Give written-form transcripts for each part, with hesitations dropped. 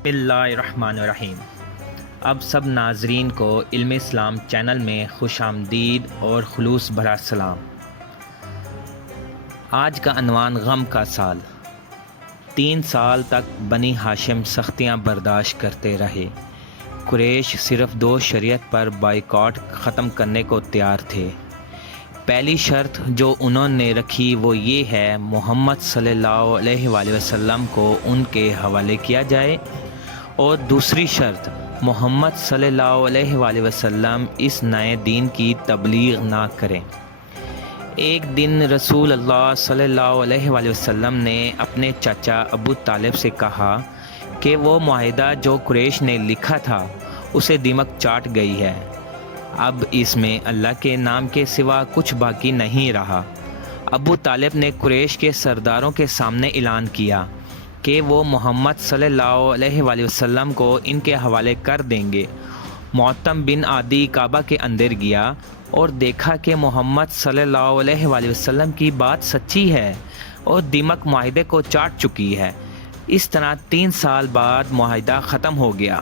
بسم اللہ الرحمن الرحیم۔ اب سب ناظرین کو علم اسلام چینل میں خوش آمدید اور خلوص بھرا سلام۔ آج کا عنوان غم کا سال۔ 3 سال تک بنی ہاشم سختیاں برداشت کرتے رہے۔ قریش صرف 2 شریعت پر بائیکاٹ ختم کرنے کو تیار تھے۔ پہلی شرط جو انہوں نے رکھی وہ یہ ہے محمد صلی اللہ علیہ وآلہ وسلم کو ان کے حوالے کیا جائے، اور دوسری شرط محمد صلی اللہ علیہ وآلہ وسلم اس نئے دین کی تبلیغ نہ کریں۔ ایک دن رسول اللہ صلی اللہ علیہ وآلہ وسلم نے اپنے چچا ابو طالب سے کہا کہ وہ معاہدہ جو قریش نے لکھا تھا اسے دیمک چاٹ گئی ہے، اب اس میں اللہ کے نام کے سوا کچھ باقی نہیں رہا۔ ابو طالب نے قریش کے سرداروں کے سامنے اعلان کیا کہ وہ محمد صلی اللہ علیہ وآلہ وسلم کو ان کے حوالے کر دیں گے۔ معتم بن عدی کعبہ کے اندر گیا اور دیکھا کہ محمد صلی اللہ علیہ وآلہ وسلم کی بات سچی ہے اور دیمک معاہدے کو چاٹ چکی ہے۔ اس طرح 3 سال بعد معاہدہ ختم ہو گیا۔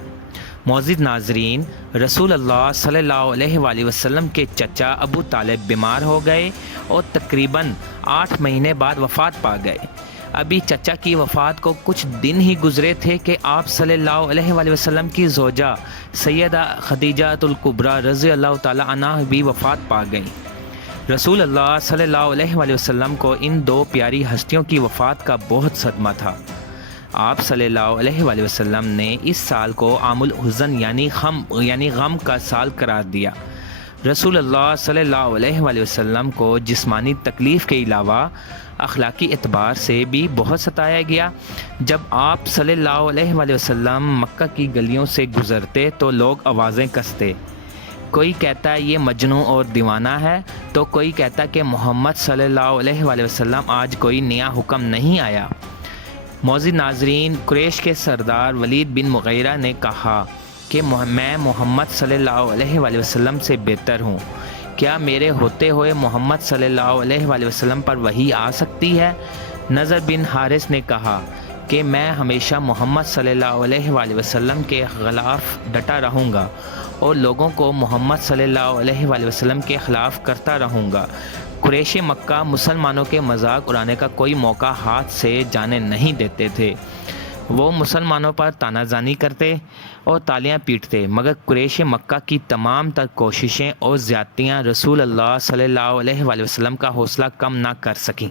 معزز ناظرین، رسول اللہ صلی اللہ علیہ وآلہ وسلم کے چچا ابو طالب بیمار ہو گئے اور تقریباً 8 مہینے بعد وفات پا گئے۔ ابھی چچا کی وفات کو کچھ دن ہی گزرے تھے کہ آپ صلی اللہ علیہ وآلہ وسلم کی زوجہ سیدہ خدیجہ الکبریٰ رضی اللہ تعالی عنہا بھی وفات پا گئیں۔ رسول اللہ صلی اللہ علیہ وآلہ وسلم کو ان 2 پیاری ہستیوں کی وفات کا بہت صدمہ تھا۔ آپ صلی اللہ علیہ وآلہ وسلم نے اس سال کو عام الحزن یعنی غم کا سال قرار دیا۔ رسول اللہ صلی اللہ علیہ وآلہ وسلم کو جسمانی تکلیف کے علاوہ اخلاقی اعتبار سے بھی بہت ستایا گیا۔ جب آپ صلی اللہ علیہ وآلہ وسلم مکہ کی گلیوں سے گزرتے تو لوگ آوازیں کستے، کوئی کہتا ہے یہ مجنون اور دیوانہ ہے، تو کوئی کہتا کہ محمد صلی اللہ علیہ وآلہ وسلم آج کوئی نیا حکم نہیں آیا۔ معزز ناظرین، قریش کے سردار ولید بن مغیرہ نے کہا کہ میں محمد صلی اللہ علیہ وآلہ وسلم سے بہتر ہوں، کیا میرے ہوتے ہوئے محمد صلی اللہ علیہ وآلہ وسلم پر وحی آ سکتی ہے؟ نضر بن حارث نے کہا کہ میں ہمیشہ محمد صلی اللہ علیہ وآلہ وسلم کے خلاف ڈٹا رہوں گا اور لوگوں کو محمد صلی اللہ علیہ وآلہ وسلم کے خلاف کرتا رہوں گا۔ قریش مکہ مسلمانوں کے مذاق اڑانے کا کوئی موقع ہاتھ سے جانے نہیں دیتے تھے۔ وہ مسلمانوں پر تانا زنی کرتے اور تالیاں پیٹتے، مگر قریش مکہ کی تمام تر کوششیں اور زیادتیاں رسول اللہ صلی اللہ علیہ وآلہ وسلم کا حوصلہ کم نہ کر سکیں۔